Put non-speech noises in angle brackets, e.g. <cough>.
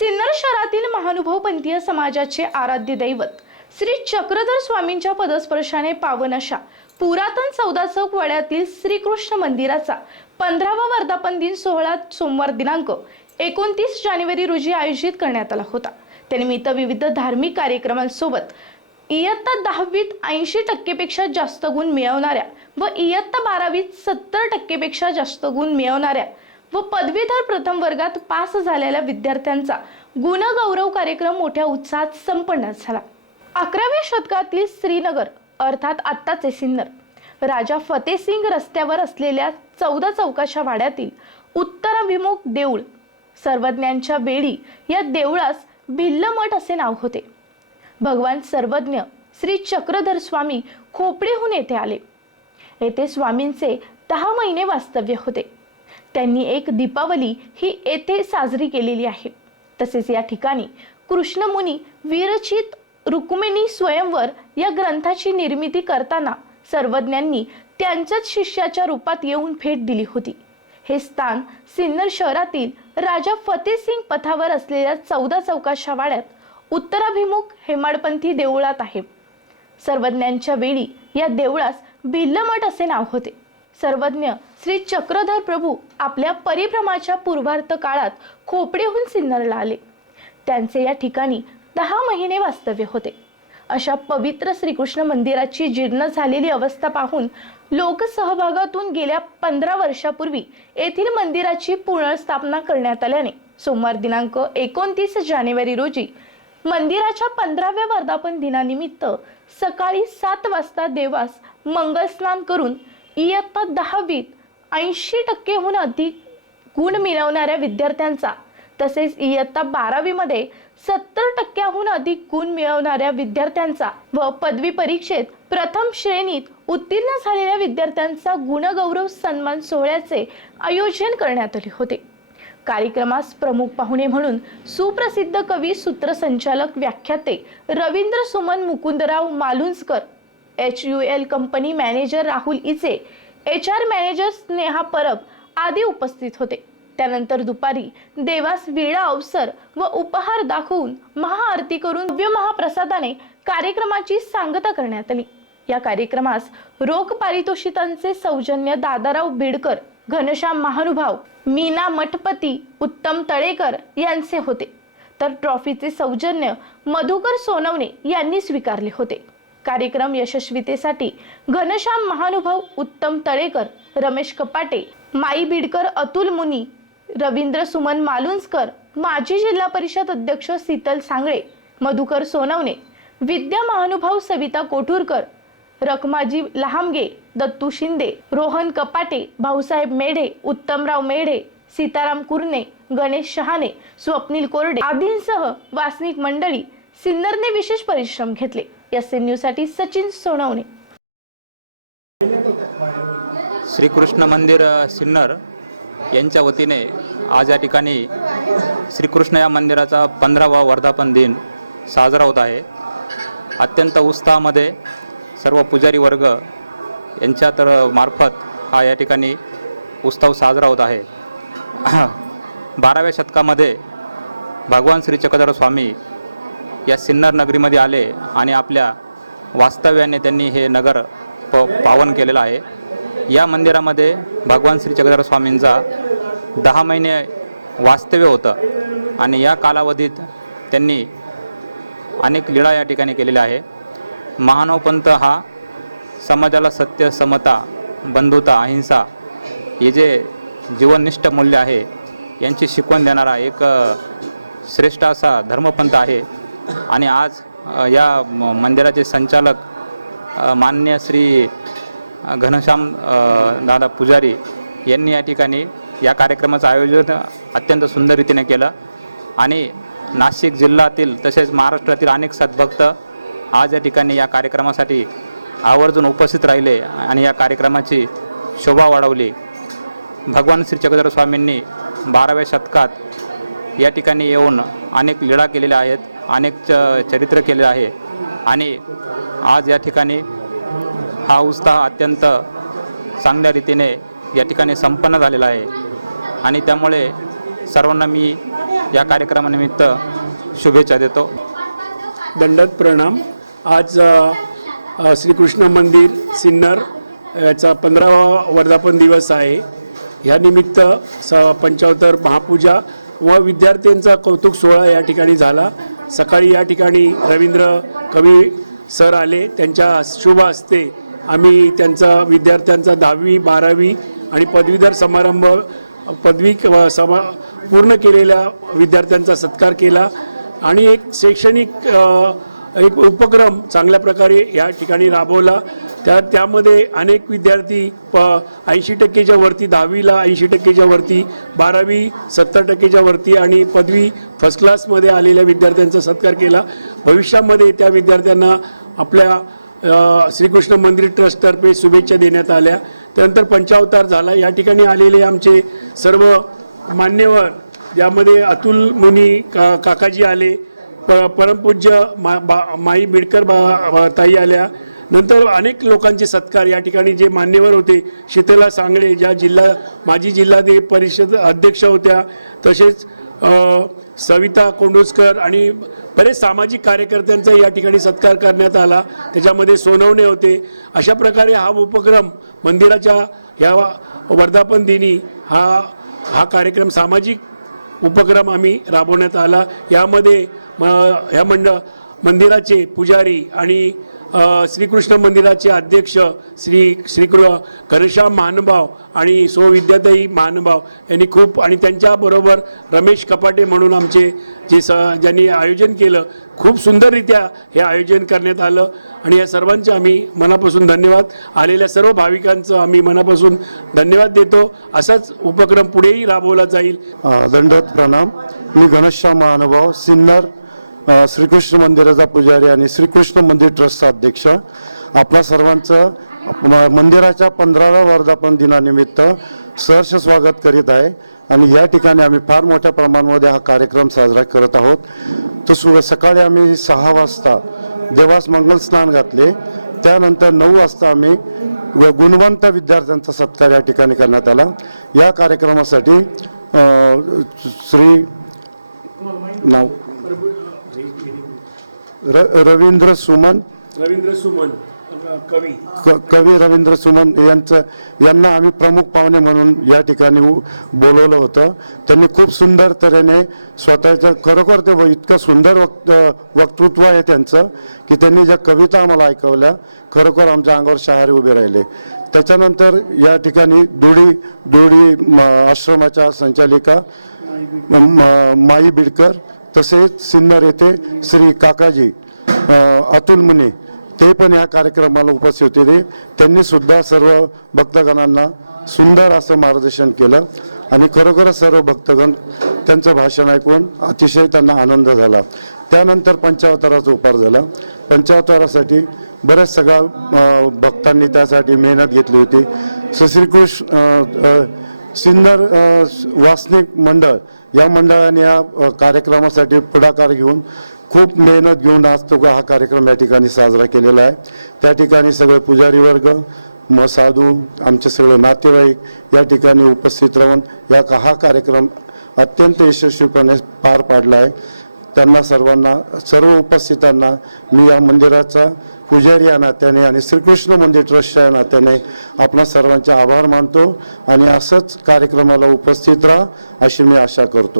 सिन्नर शहरातील महानुभावपंथीय समाजाचे आराध्य दैवत श्री चक्रधर स्वामींच्या पदस्पर्शाने पावन अशा पुरातन चौदा चौक वड्यातील श्रीकृष्ण मंदिराचा पंधरावा वर्धापन दिन सोहळा सोमवार दिनांक एकोणतीस जानेवारी रोजी आयोजित करण्यात आला होता. त्यानिमित्त विविध धार्मिक कार्यक्रमांसोबत इयत्ता दहावीत ऐंशी टक्केपेक्षा जास्त गुण मिळवणाऱ्या व इयत्ता बारावीत सत्तर टक्केपेक्षा जास्त गुण मिळवणाऱ्या व पदवीधर प्रथम वर्गात पास झालेल्या विद्यार्थ्यांचा गुणगौरव कार्यक्रम मोठ्या उत्साहात संपन्न झाला. अकराव्या शतकातील श्रीनगर अर्थात आत्ताचे सिन्नर राजा फतेसिंग रस्त्यावर असलेल्या चौदा चौकाच्या वाड्यातील उत्तराभिमुख देऊळ सर्वज्ञांच्या वेळी या देवळास भिल्लमठ असे नाव होते. भगवान सर्वज्ञ श्री चक्रधर स्वामी खोपडेहून येथे आले. येथे स्वामींचे दहा महिने वास्तव्य होते. त्यांनी एक दीपावली ही येथे साजरी केलेली आहे. तसेच या ठिकाणी कृष्णमुनी विरचित रुक्मिणी स्वयंवर या ग्रंथाची निर्मिती करताना सर्वज्ञांनी त्यांच्याच शिष्याच्या रूपात येऊन भेट दिली होती. हे स्थान सिन्नर शहरातील राजा फतेसिंग पथावर असलेल्या चौदा चौकाशा वाड्यात उत्तराभिमुख हेमाडपंथी देवळात आहे. सर्वज्ञांच्या वेळी या देवळास भिल्लमठ असे नाव होते. सर्वज्ञ श्री चक्रधर प्रभू आपल्या परिभ्रमाच्या पूर्वार्थ काळात खोपडेहून सिन्नरला आले. त्यांचे या ठिकाणी दहा महिने वास्तव्य होते. अशा पवित्र श्रीकृष्ण मंदिराची जीर्ण झालेली अवस्था पाहून लोकसहभागातून गेल्या पंधरा वर्षापूर्वी येथील मंदिराची पुनर्स्थापना करण्यात आल्याने सोमवार दिनांक एकोणतीस जानेवारी रोजी मंदिराच्या पंधराव्या वर्धापन दिनानिमित्त सकाळी सात वाजता देवास मंगलस्नान करून इयत्ता दहावीत ऐंशी टक्केहून अधिक गुण मिळवणाऱ्या विद्यार्थ्यांचा तसेच इयत्ता बारावीमध्ये सत्तर टक्क्याहून अधिक गुण मिळवणाऱ्या विद्यार्थ्यांचा व पदवी परीक्षेत प्रथम श्रेणीत उत्तीर्ण झालेल्या विद्यार्थ्यांचा गुणगौरव सन्मान सोहळ्याचे आयोजन करण्यात आले होते. कार्यक्रमास प्रमुख पाहुणे म्हणून सुप्रसिद्ध कवी सूत्रसंचालक व्याख्याते Ravindra Suman Mukundrao Malunjkar H U L company manager Rahul Iche H R manager Sneha Parab आदी उपस्थित होते. त्यानंतर दुपारी देवास विडा अवसर व उपहार दाखवून महाआरती करून दिव्य महाप्रसादाने कार्यक्रमाची सांगता करण्यात आली. या कार्यक्रमास रोख पारितोषिकांचे सौजन्य दादाराव बिडकर घनश्याम महानुभाव मीना मठपती उत्तम तळेकर यांचे होते. तर ट्रॉफीचे सौजन्य मधुकर सोनवणे यांनी स्वीकारले होते. कार्यक्रम यशस्वीतेसाठी घनश्याम महानुभाव उत्तम तळेकर रमेश कपाटे माई बिडकर अतुल मुनी रवींद्र सुमन मालुंजकर माजी जिल्हा परिषद अध्यक्ष शीतल सांगळे मधुकर सोनवणे विद्या महानुभाव सविता कोठूरकर रखमाजी लहामगे दत्तू शिंदे रोहन कपाटे भाऊसाहेब मेढे उत्तमराव मेढे सीताराम कुरणे गणेश शहाणे स्वप्नील कोरडे आदींसह वासनिक मंडळी सिन्नरने विशेष परिश्रम घेतले. एस एन न्यूजसाठी सचिन सोनवणे. श्रीकृष्ण मंदिर सिन्नर यांच्या वतीने आज या ठिकाणी श्रीकृष्ण या मंदिराचा पंधरावा वर्धापन दिन साजरा होत आहे. अत्यंत उत्साहामध्ये सर्व पुजारी वर्ग यांच्या तर मार्फत हा या ठिकाणी उत्सव साजरा होत आहे. <clears throat> बाराव्या शतकामध्ये भगवान श्री चक्रधर स्वामी या सिन्नर नगरीमध्ये आले आणि आपल्या वास्तव्याने त्यांनी हे नगर प पावन केलेलं आहे. या मंदिरामध्ये भगवान श्री चक्रधर स्वामींचा दहा महिने वास्तव्य होतं आणि या कालावधीत त्यांनी अनेक लीळा या ठिकाणी केलेल्या आहे. महानवपंथ हा समाजाला सत्य समता बंधुता अहिंसा हे जे जीवननिष्ठ मूल्य आहे यांची शिकवण देणारा एक श्रेष्ठ असा धर्मपंथ आहे. आणि आज या म- मंदिराचे संचालक मान्य श्री घनश्याम दादा पुजारी यांनी या ठिकाणी या कार्यक्रमाचं आयोजन अत्यंत सुंदर रीतीने केलं. आणि नाशिक जिल्ह्यातील तसेच महाराष्ट्रातील अनेक सद्भक्त आज या ठिकाणी या कार्यक्रमासाठी आवर्जून उपस्थित राहिले आणि या कार्यक्रमाची शोभा वाढवली. भगवान श्री चक्रधर स्वामींनी बाराव्या शतकात या ठिकाणी येऊन अनेक लीळा केलेल्या आहेत अनेक च चरित्र केले आहे. आणि आज या ठिकाणी हा उत्साह अत्यंत चांगल्या रीतीने या ठिकाणी संपन्न झालेला आहे. आणि त्यामुळे सर्वांना मी या कार्यक्रमानिमित्त शुभेच्छा देतो. दंडत प्रणाम. आज श्रीकृष्ण मंदिर सिन्नर याचा पंधरावा वर्धापन दिवस आहे. ह्यानिमित्त स पंचावतर महापूजा व विद्यार्थ्यांचा कौतुक सोहळा या ठिकाणी झाला. सकाळी या ठिकाणी रवींद्र कवी सर आले. त्यांच्या शुभ हस्ते आम्ही त्यांचा विद्यार्थ्यांचा दहावी बारावी आणि पदवीधर समारंभ पदवी क- समा पूर्ण केलेल्या विद्यार्थ्यांचा सत्कार केला. आणि एक शैक्षणिक एक उपक्रम चांगल्या प्रकारे या ठिकाणी राबवला. त्या त्यामध्ये अनेक विद्यार्थी प ऐंशी टक्केच्या वरती दहावीला ऐंशी टक्केच्या वरती बारावी सत्तर टक्केच्या वरती आणि पदवी फर्स्ट क्लासमध्ये आलेल्या विद्यार्थ्यांचा सत्कार केला. भविष्यामध्ये त्या विद्यार्थ्यांना आपल्या श्रीकृष्ण मंदिर ट्रस्टतर्फे शुभेच्छा देण्यात आल्या. त्यानंतर पंचावतार झाला. या ठिकाणी आलेले आमचे सर्व मान्यवर ज्यामध्ये अतुल मुनी का काकाजी आले प परमपूज्य मा बा माई बिडकर बा बा- ताई आल्या. नंतर अनेक लोकांचे सत्कार. या ठिकाणी जे मान्यवर होते शीतला सांगळे ज्या जिल्हा माजी जिल्हा परिषद अध्यक्ष होत्या तसेच सविता कोंडुसकर आणि बरेच सामाजिक कार्यकर्त्यांचा या ठिकाणी सत्कार करण्यात आला. त्याच्यामध्ये सोनवणे होते. अशा प्रकारे हा उपक्रम मंदिराच्या ह्या वर्धापन दिनी हा हा कार्यक्रम सामाजिक उपक्रम आम्ही राबवण्यात आला. यामध्ये ह्या मंड मंदिराचे पुजारी आणि श्रीकृष्ण मंदिराचे अध्यक्ष श्री श्रीकृ घनश्याम महानुभाव आणि सो विद्याताई महानुभाव यांनी खूप आणि त्यांच्याबरोबर रमेश कपाटे म्हणून आमचे जे स ज्यांनी आयोजन केलं खूप सुंदररित्या हे आयोजन करण्यात आलं. आणि या सर्वांचे आम्ही मनापासून धन्यवाद. आलेल्या सर्व भाविकांचं आम्ही मनापासून धन्यवाद देतो. असाच उपक्रम पुढेही राबवला जाईल. दंडवत प्रणाम. मी घनश्याम महानुभाव सिन्नर श्रीकृष्ण मंदिराचा पुजारी आणि श्रीकृष्ण मंदिर ट्रस्टचा अध्यक्ष. आपला सर्वांचं मंदिराच्या पंधराव्या वर्धापन दिनानिमित्त सहर्ष स्वागत करीत आहे. आणि या ठिकाणी आम्ही फार मोठ्या प्रमाणामध्ये हा कार्यक्रम साजरा करत आहोत. तो सु सकाळी आम्ही सहा वाजता देवास मंगल स्नान घातले. त्यानंतर नऊ वाजता आम्ही व- गुणवंत विद्यार्थ्यांचा सत्कार या ठिकाणी करण्यात आला. या कार्यक्रमासाठी श्री नाव र रवींद्र सुमन. रवींद्र सुमन कवी. क कवी रवींद्र सुमन यांचं यांना आम्ही प्रमुख पाहुणे म्हणून या ठिकाणी बोलवलं होतं. त्यांनी खूप सुंदर तऱ्हेने स्वतःचं खरोखर ते व इतकं सुंदर वक्त वक्तृत्व आहे त्यांचं की त्यांनी ज्या कविता आम्हाला ऐकवल्या खरोखर आमच्या अंगावर शहारे उभे राहिले. त्याच्यानंतर या ठिकाणी दुडी दुडी आश्रमाच्या संचालिका माई बिडकर तसेच सिन्नर येथे श्री काकाजी अतुल मुने ते पण ह्या कार्यक्रमाला उपस्थित होते. त्यांनी सुद्धा सर्व भक्तगणांना सुंदर असं मार्गदर्शन केलं आणि खरोखरच सर्व भक्तगण त्यांचं भाषण ऐकून अतिशय त्यांना आनंद झाला. त्यानंतर पंचावताराचा उपार झाला. पंचावतारासाठी बऱ्याच सगळ्या भक्तांनी त्यासाठी मेहनत घेतली होती. सो श्रीकृष्ण सिन्नर वासनिक मंडळ या मंडळाने या कार्यक्रमासाठी पुढाकार घेऊन खूप मेहनत घेऊन आज तो हा कार्यक्रम या ठिकाणी साजरा केलेला आहे. त्या ठिकाणी सगळे पुजारी वर्ग म साधू आमचे सगळे नातेवाईक या ठिकाणी उपस्थित राहून या का हा कार्यक्रम अत्यंत यशस्वीपणे पार पाडला आहे. त्यांना सर्वांना सर्व उपस्थितांना मी या मंदिराचा पुजारी या नात्याने आणि श्रीकृष्ण मंदिर ट्रस्टच्या या नात्याने आपणा सर्वांचे आभार मानतो आणि असंच कार्यक्रमाला उपस्थित राहा अशी मी आशा करतो.